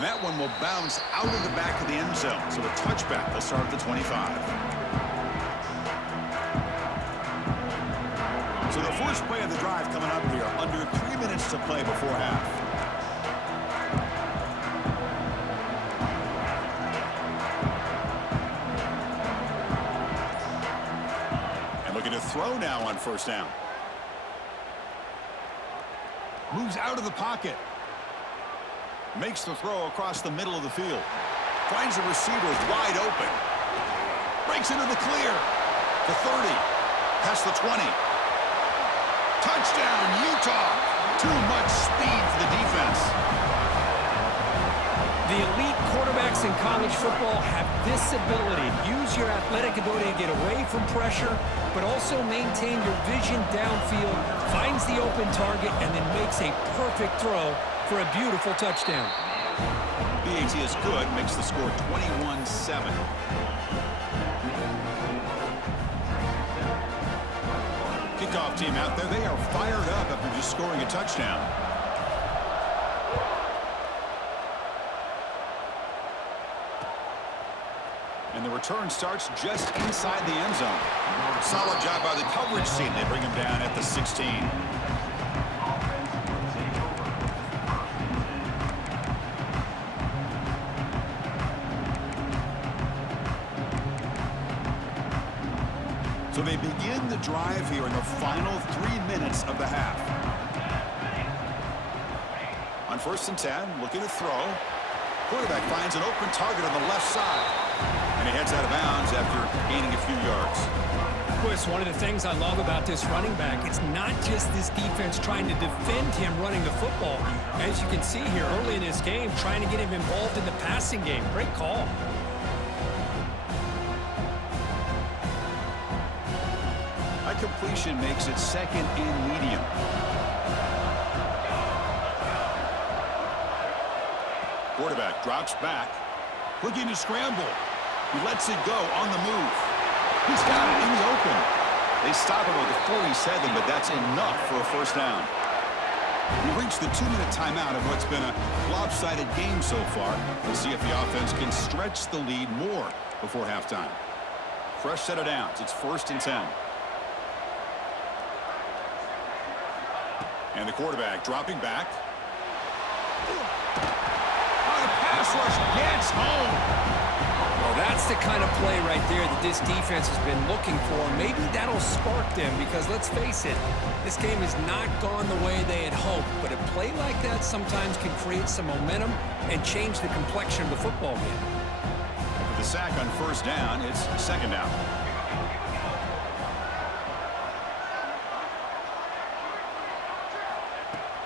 And that one will bounce out of the back of the end zone. So a touchback. They'll start at the 25. So the first play of the drive coming up here. Under 3 minutes to play before half. And looking to throw now on first down. Moves out of the pocket. Makes the throw across the middle of the field. Finds the receiver wide open. Breaks into the clear. The 30. Past the 20. Touchdown, Utah. Too much speed for the defense. The elite quarterbacks in college football have this ability. Use your athletic ability to get away from pressure, but also maintain your vision downfield, finds the open target, and then makes a perfect throw for a beautiful touchdown. BAT is good, makes the score 21-7. Kickoff team out there, they are fired up after just scoring a touchdown. And the return starts just inside the end zone. Solid job by the coverage team. They bring him down at the 16. So they begin the drive here in the final 3 minutes of the half. On 1st and 10, looking to throw. Quarterback finds an open target on the left side. And he heads out of bounds after gaining a few yards. Chris, one of the things I love about this running back, it's not just this defense trying to defend him running the football. As you can see here early in this game, trying to get him involved in the passing game. Great call. A completion makes it 2nd and medium. Quarterback drops back. Looking to scramble. He lets it go on the move. He's got it in the open. They stop him at the 47, but that's enough for a first down. We reached the 2-minute timeout of what's been a lopsided game so far. Let's see if the offense can stretch the lead more before halftime. Fresh set of downs. It's 1st and 10. And the quarterback dropping back. Oh, the pass rush gets home. Well, that's the kind of play right there that this defense has been looking for. Maybe that'll spark them because, let's face it, this game has not gone the way they had hoped. But a play like that sometimes can create some momentum and change the complexion of the football game. With the sack on 1st down, it's 2nd down.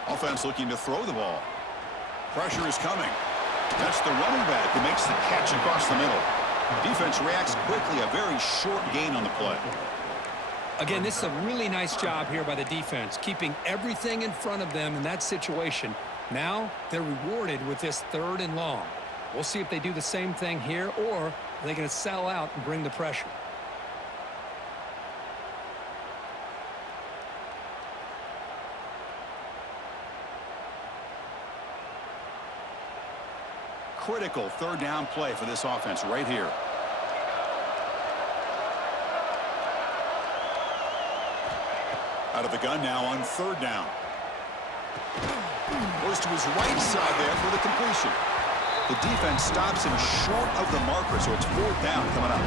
Offense looking to throw the ball. Pressure is coming. That's the running back who makes the catch across the middle. Defense reacts quickly, a very short gain on the play. Again, this is a really nice job here by the defense, keeping everything in front of them in that situation. Now they're rewarded with this 3rd and long. We'll see if they do the same thing here, or are they going to sell out and bring the pressure. Critical 3rd down play for this offense right here. Out of the gun now on 3rd down. Goes to his right side there for the completion. The defense stops him short of the marker, so it's 4th down coming up.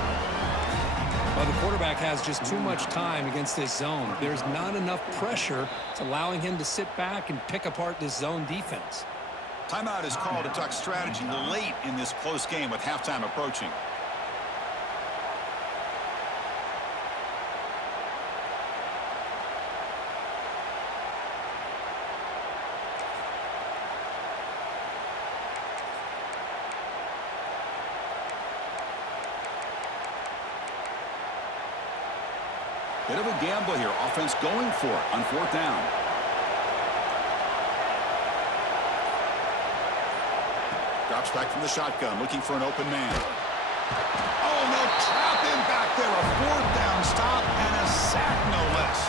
Well, the quarterback has just too much time against this zone. There's not enough pressure. It's allowing him to sit back and pick apart this zone defense. Timeout is called to talk strategy late in this close game with halftime approaching. Bit of a gamble here. Offense going for it on 4th down. Drops back from the shotgun, looking for an open man. Oh, no, trap him back there. A 4th down stop and a sack, no less.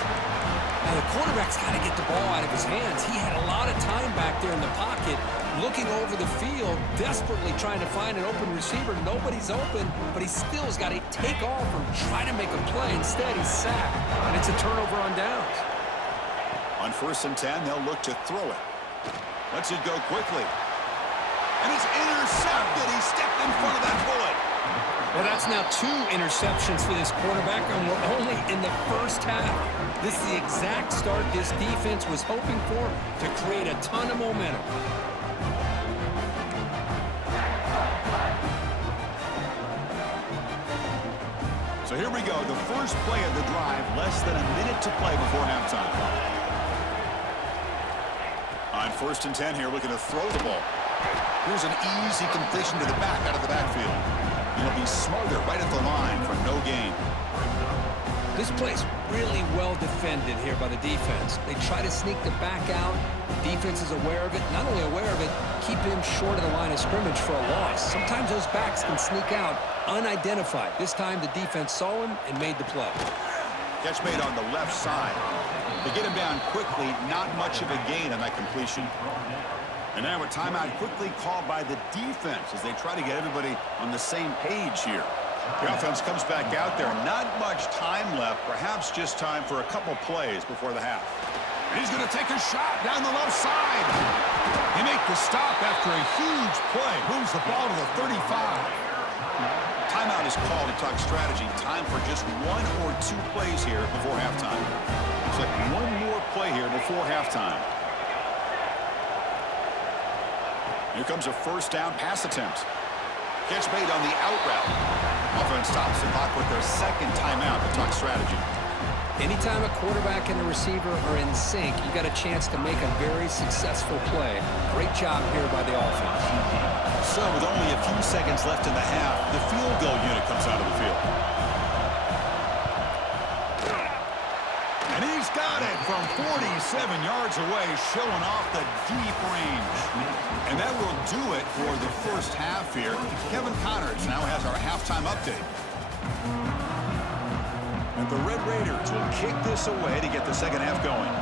Now, the quarterback's got to get the ball out of his hands. He had a lot of time back there in the pocket. looking over the field, desperately trying to find an open receiver. Nobody's open, but he still has got to take off or try to make a play. Instead, he's sacked, and it's a turnover on downs. On 1st and 10, they'll look to throw it. Lets it go quickly. And it's intercepted. He stepped in front of that bullet. Well, that's now 2 interceptions for this quarterback, and we're only in the first half. This is the exact start this defense was hoping for to create a ton of momentum. So here we go, the first play of the drive, less than a minute to play before halftime. On 1st and 10 here, looking to throw the ball. Here's an easy completion to the back out of the backfield. He'll be smothered right at the line for no gain. This play's really well defended here by the defense. They try to sneak the back out. The defense is aware of it. Not only aware of it, keep him short of the line of scrimmage for a loss. Sometimes those backs can sneak out unidentified. This time the defense saw him and made the play. Catch made on the left side. To get him down quickly, not much of a gain on that completion. And now a timeout quickly called by the defense as they try to get everybody on the same page here. The offense comes back out there. Not much time left. Perhaps just time for a couple plays before the half. And he's going to take a shot down the left side. He makes the stop after a huge play. Moves the ball to the 35. Timeout is called to talk strategy. Time for just 1 or 2 plays here before halftime. Looks like one more play here before halftime. Here comes a 1st down pass attempt. Catch made on the out route. Offense stops the clock with their 2nd timeout to talk strategy. Anytime a quarterback and a receiver are in sync, you got a chance to make a very successful play. Great job here by the offense. So with only a few seconds left in the half, the field goal unit comes out of the field. And he's got it from 47 yards away, showing off the deep range. And that will do it for the first half here. Kevin Connors now has our halftime update. And the Red Raiders will kick this away to get the second half going.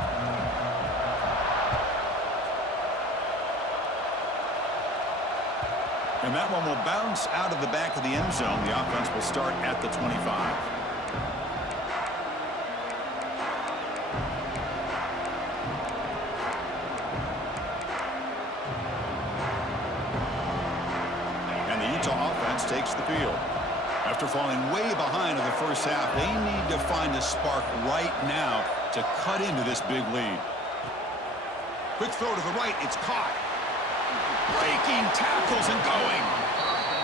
And that one will bounce out of the back of the end zone. The offense will start at the 25. Takes the field. After falling way behind in the first half, they need to find a spark right now to cut into this big lead. Quick throw to the right. It's caught. Breaking tackles and going.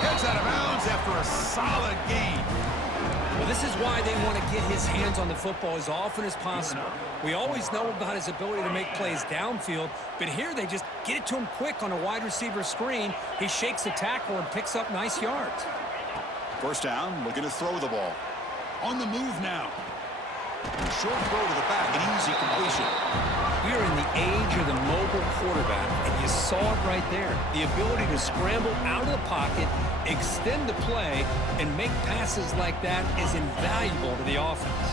Heads out of bounds after a solid gain. Well, this is why they want to get his hands on the football as often as possible. We always know about his ability to make plays downfield, but here they just get it to him quick on a wide receiver screen. He shakes the tackle and picks up nice yards. 1st down, looking to throw the ball. On the move now. Short throw to the back, an easy completion. We are in the age of the mobile quarterback, and you saw it right there. The ability to scramble out of the pocket, extend the play, and make passes like that is invaluable to the offense.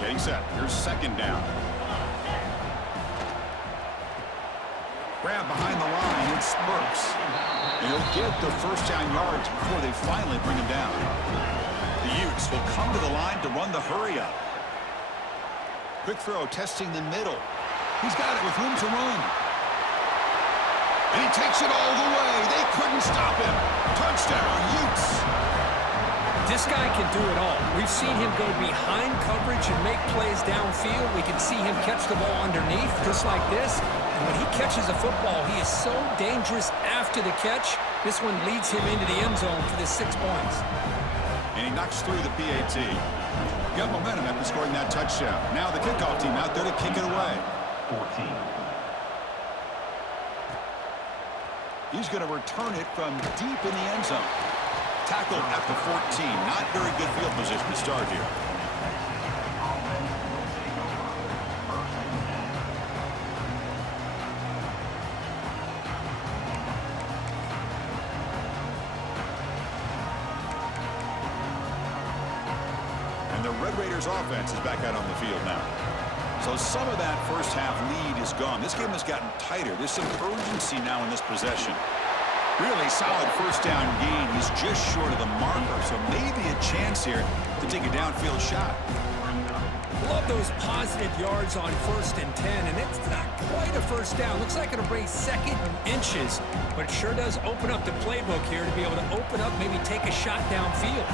Getting set. Here's 2nd down. Grab behind the line. It's Burks. And he'll get the 1st down yards before they finally bring him down. The Utes will come to the line to run the hurry up. Quick throw testing the middle. He's got it with room to run. And he takes it all the way. They couldn't stop him. Touchdown, Utes. This guy can do it all. We've seen him go behind coverage and make plays downfield. We can see him catch the ball underneath just like this. And when he catches a football, he is so dangerous after the catch. This one leads him into the end zone for the 6 points. And he knocks through the PAT. Got momentum after scoring that touchdown. Now the kickoff team out there to kick it away. 14. He's going to return it from deep in the end zone. Tackled at the 14. Not very good field position to start here. And the Red Raiders offense is back out on the field now. So some of that first half lead is gone. This game has gotten tighter. There's some urgency now in this possession. Really solid first down gain. He's just short of the marker, so maybe a chance here to take a downfield shot. Love those positive yards on 1st and 10, and it's not quite a first down. Looks like it'll bring 2nd and inches, but it sure does open up the playbook here to be able to open up, maybe take a shot downfield.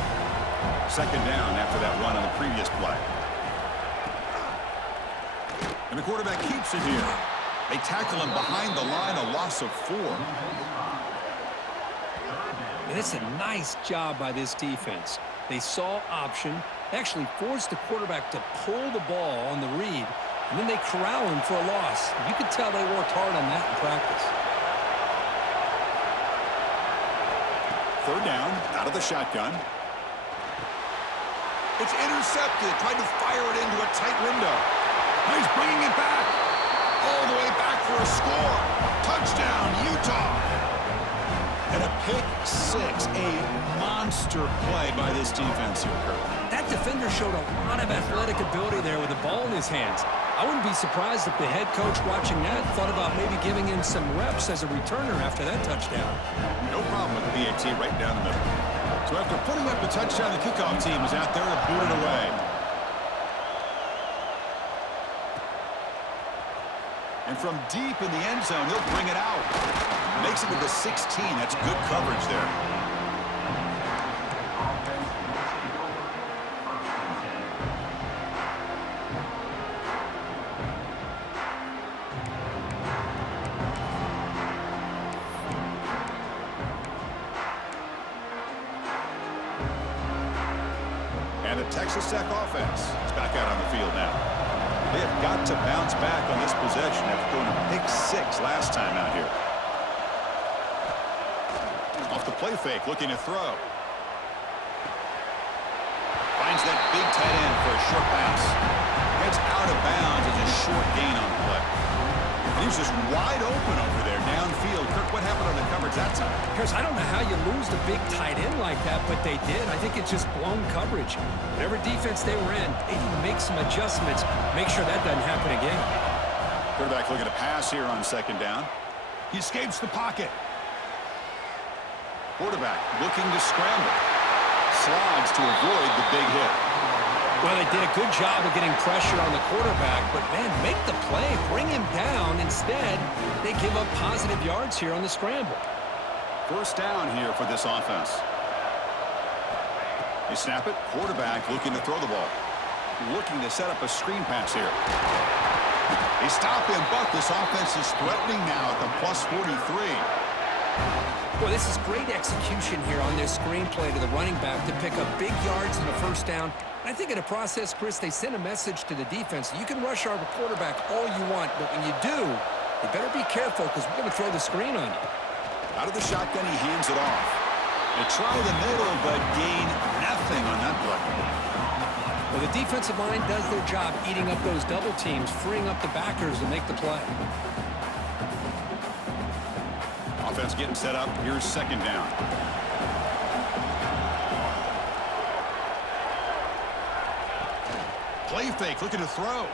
2nd down after that run on the previous play. And the quarterback keeps it here. They tackle him behind the line, a loss of 4. And it's a nice job by this defense. They saw option, actually forced the quarterback to pull the ball on the read, and then they corral him for a loss. You could tell they worked hard on that in practice. 3rd down, out of the shotgun. It's intercepted, tried to fire it into a tight window. He's bringing it back, all the way back for a score. Touchdown, Utah. And a pick 6, a monster play by this defense here, Kurt. That defender showed a lot of athletic ability there with the ball in his hands. I wouldn't be surprised if the head coach watching that thought about maybe giving him some reps as a returner after that touchdown. No problem with the PAT right down the middle. So after putting up the touchdown, the kickoff team is out there to boot it away. And from deep in the end zone, they'll bring it out. Makes it to the 16. That's good coverage there. And the Texas Tech offense is back out on the field now. They have got to bounce back on this possession after throwing a pick 6 last time out here. Off the play fake, looking to throw. Finds that big tight end for a short pass. Heads out of bounds as a short gain on the play. And he was just wide open over there downfield. Kirk, what happened on the coverage that time? Chris, I don't know how you lose the big tight end like that, but they did. I think it's just blown coverage. Whatever defense they were in, they need to make some adjustments, make sure that doesn't happen again. Quarterback looking to pass here on 2nd down. He escapes the pocket. Quarterback looking to scramble. Slides to avoid the big hit. Well, they did a good job of getting pressure on the quarterback, but, man, make the play, bring him down. Instead, they give up positive yards here on the scramble. 1st down here for this offense. They snap it. Quarterback looking to throw the ball. Looking to set up a screen pass here. They stop him, but this offense is threatening now at the plus 43. Boy, this is great execution here on this screenplay to the running back to pick up big yards in the 1st down. I think in the process, Chris, they sent a message to the defense. You can rush our quarterback all you want, but when you do, you better be careful because we're going to throw the screen on you. Out of the shotgun, he hands it off. They try the middle, but gain nothing on that play. Well, the defensive line does their job eating up those double teams, freeing up the backers to make the play. Offense getting set up. Here's 2nd down. Play fake, looking to throw.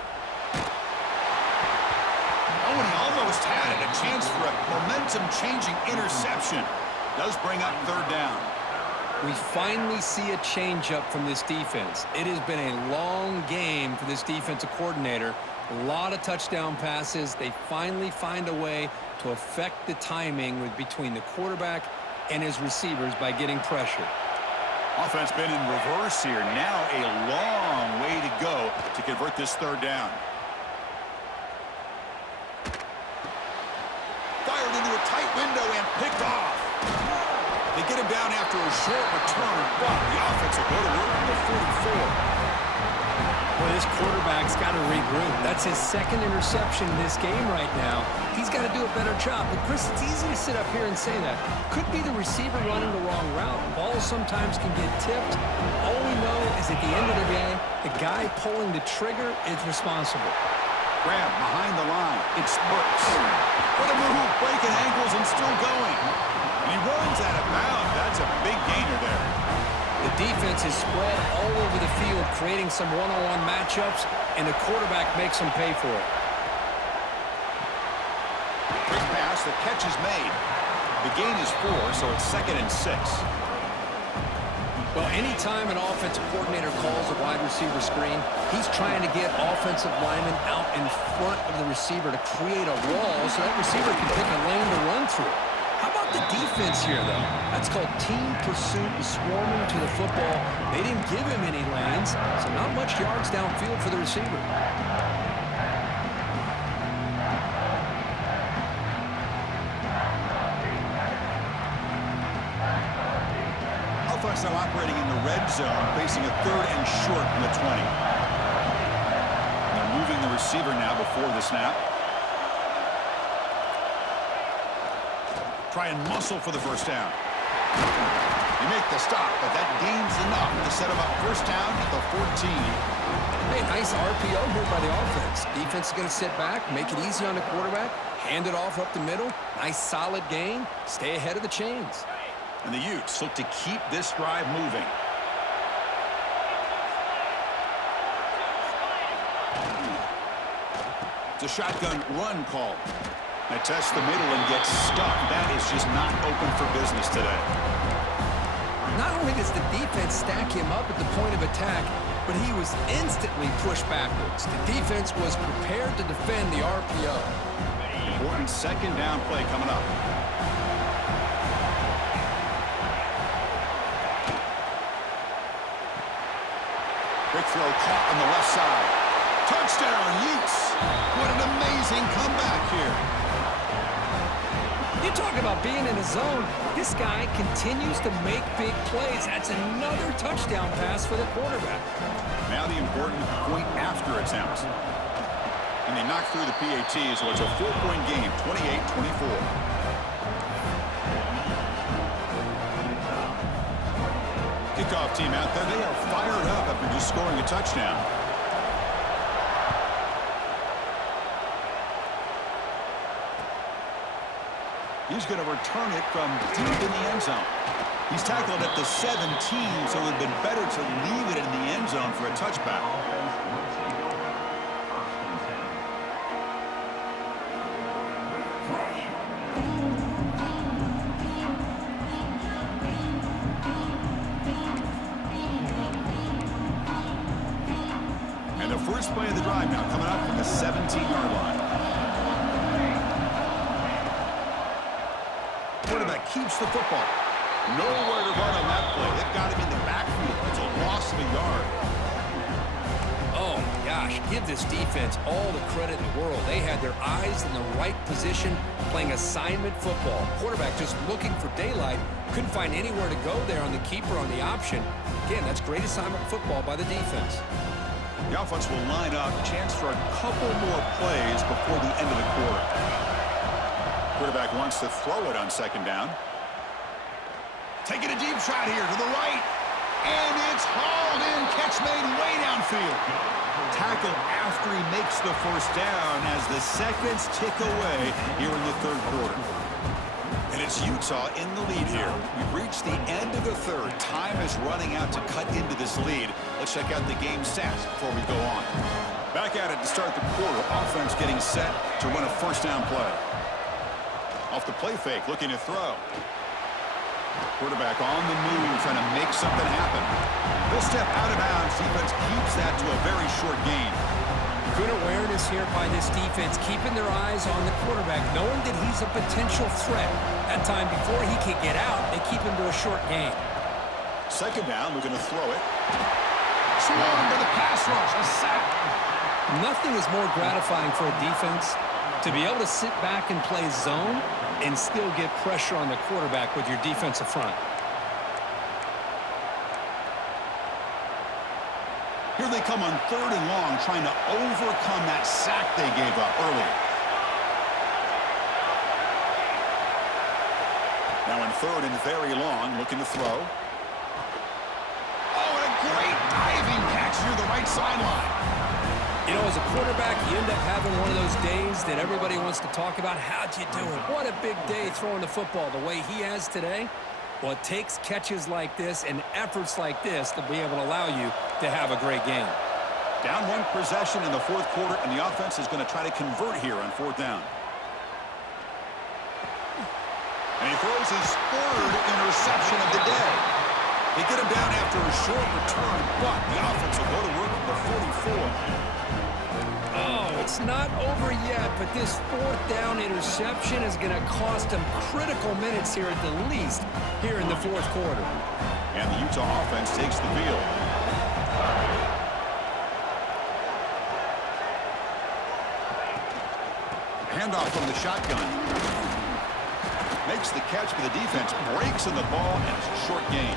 Oh, and he almost had it. A chance for a momentum-changing interception. Does bring up 3rd down. We finally see a change-up from this defense. It has been a long game for this defensive coordinator. A lot of touchdown passes. They finally find a way to affect the timing between the quarterback and his receivers by getting pressure. Offense been in reverse here. Now a long way to go to convert this 3rd down. Fired into a tight window and picked off. They get him down after a short return, but the offense will go to work from the 44. Well, this quarterback's got to regroup. That's his 2nd interception in this game right now. He's got to do a better job. But, Chris, it's easy to sit up here and say that. Could be the receiver running the wrong route. Balls sometimes can get tipped. All we know is at the end of the day, the guy pulling the trigger is responsible. Grab behind the line. It spurts. What a move, breaking ankles and still going. And he runs out of bounds. That's a big gainer there. The defense is spread all over the field, creating some one-on-one matchups, and the quarterback makes them pay for it. Quick pass, the catch is made. The gain is 4, so it's 2nd and 6. Well, anytime an offensive coordinator calls a wide receiver screen, he's trying to get offensive linemen out in front of the receiver to create a wall so that receiver can pick a lane to run through. How about the defense here, though? That's called team pursuit and swarming to the football. They didn't give him any lanes, so not much yards downfield for the receiver. Offense now operating in the red zone, facing a 3rd and short from the 20. They're moving the receiver now before the snap. Try and muscle for the first down. You make the stop, but that gains enough to set them up first down at the 14. Hey, nice RPO here by the offense. Defense is going to sit back, make it easy on the quarterback, hand it off up the middle. Nice solid gain. Stay ahead of the chains. And the Utes look to keep this drive moving. It's a shotgun run call. They test the middle and get stuck. That is just not open for business today. Not only does the defense stack him up at the point of attack, but he was instantly pushed backwards. The defense was prepared to defend the RPO. Important 2nd down play coming up. Big throw caught on the left side. Touchdown, Utes. What an amazing comeback here. You talk about being in a zone. This guy continues to make big plays. That's another touchdown pass for the quarterback. Now the important point after attempt. And they knock through the PAT, so it's a 4-point game, 28-24. Kickoff team out there, they are fired up after just scoring a touchdown. He's going to return it from deep in the end zone. He's tackled at the 17, so it would have been better to leave it in the end zone for a touchback. And the first play of the drive now coming up from the 17-yard line. Quarterback keeps the football. Nowhere to run on that play. They've got him in the backfield. It's a loss of a yard. Oh, my gosh. Give this defense all the credit in the world. They had their eyes in the right position, playing assignment football. Quarterback just looking for daylight. Couldn't find anywhere to go there on the keeper on the option. Again, that's great assignment football by the defense. The offense will line up. Chance for a couple more plays before the end of the quarter. Quarterback wants to throw it on 2nd down. Taking a deep shot here to the right. And it's hauled in. Catch made way downfield. Tackle after he makes the first down as the seconds tick away here in the 3rd quarter. And it's Utah in the lead here. We've reached the end of the 3rd. Time is running out to cut into this lead. Let's check out the game stats before we go on. Back at it to start the quarter. Offense getting set to run a first down play. Off the play fake, looking to throw. Quarterback on the move, trying to make something happen. He'll step out of bounds. Defense keeps that to a very short gain. Good awareness here by this defense, keeping their eyes on the quarterback, knowing that he's a potential threat. That time before he can get out, they keep him to a short gain. 2nd down, we're going to throw it. Swung to the pass rush, a sack. Nothing is more gratifying for a defense to be able to sit back and play zone and still get pressure on the quarterback with your defensive front. Here they come on 3rd and long, trying to overcome that sack they gave up earlier. Now in 3rd and very long, looking to throw. Oh, and a great diving catch near the right sideline. You know, as a quarterback, you end up having one of those days that everybody wants to talk about. How'd you do it? What a big day throwing the football the way he has today. Well, it takes catches like this and efforts like this to be able to allow you to have a great game. Down one possession in the fourth quarter, and the offense is going to try to convert here on fourth down. And he throws his third interception of the day. They get him down after a short return, but the offense will go to work at the 44. Oh, it's not over yet, but this fourth down interception is going to cost them critical minutes here at the least here in the fourth quarter. And the Utah offense takes the field. Handoff from the shotgun. Makes the catch for the defense, breaks in the ball, and it's a short gain.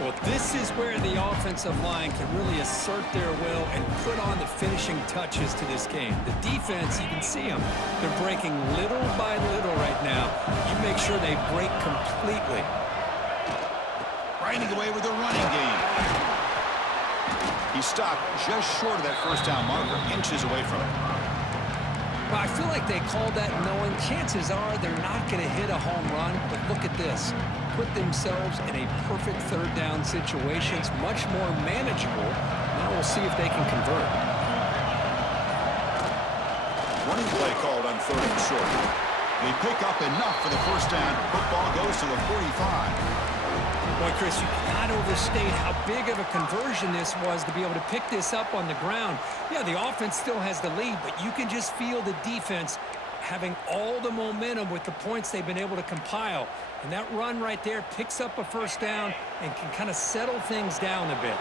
Well, this is where the offensive line can really assert their will and put on the finishing touches to this game. The defense, you can see them. They're breaking little by little right now. You make sure they break completely. Grinding away with the running game. He stopped just short of that first down marker, inches away from it. Well, I feel like they called that knowing chances are they're not going to hit a home run, but look at this. Put themselves in a perfect third down situation. It's much more manageable. Now we'll see if they can convert. Running play called on third and short. They pick up enough for the first down. Football goes to the 45. Boy, Chris, you cannot overstate how big of a conversion this was to be able to pick this up on the ground. Yeah, the offense still has the lead, but you can just feel the defense having all the momentum with the points they've been able to compile. And that run right there picks up a first down and can kind of settle things down a bit.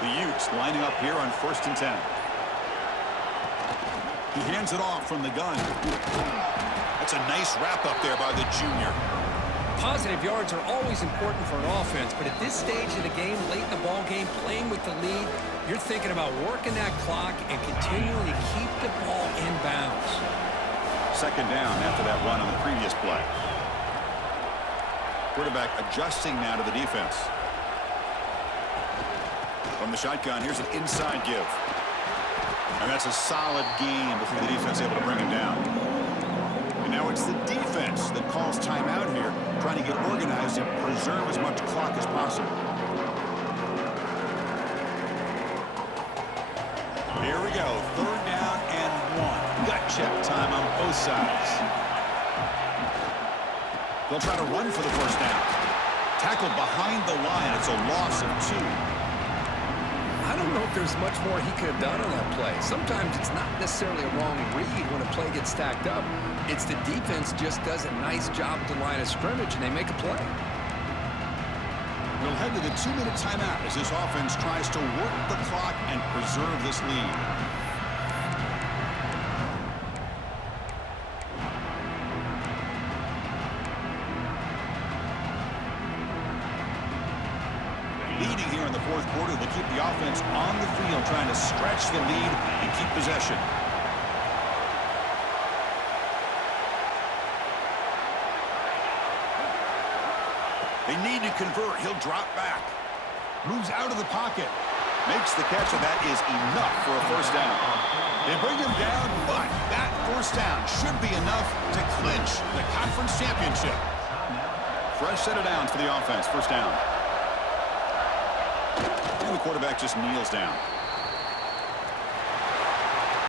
The Utes lining up here on 1st and 10. He hands it off from the gun. That's a nice wrap up there by the junior. Positive yards are always important for an offense, but at this stage of the game, late in the ball game, playing with the lead, you're thinking about working that clock and continuing to keep the ball in bounds. Second down after that run on the previous play. Quarterback adjusting now to the defense. From the shotgun, here's an inside give. And that's a solid gain before the defense able to bring him down. And now it's the defense that calls timeout here, trying to get organized and preserve as much clock as possible. Here we go, third down and 1. Gut check time on both sides. They'll try to run for the first down. Tackled behind the line. It's a loss of 2. I don't know if there's much more he could have done on that play. Sometimes it's not necessarily a wrong read when a play gets stacked up. It's the defense just does a nice job at the line of scrimmage, and they make a play. We'll head to the 2-minute timeout as this offense tries to work the clock and preserve this lead. Leading here in the fourth quarter, they keep the offense on the field, trying to stretch the lead and keep possession. They need to convert. He'll drop back. Moves out of the pocket. Makes the catch, and that is enough for a first down. They bring him down, but that first down should be enough to clinch the conference championship. Fresh set of downs for the offense. First down. And the quarterback just kneels down.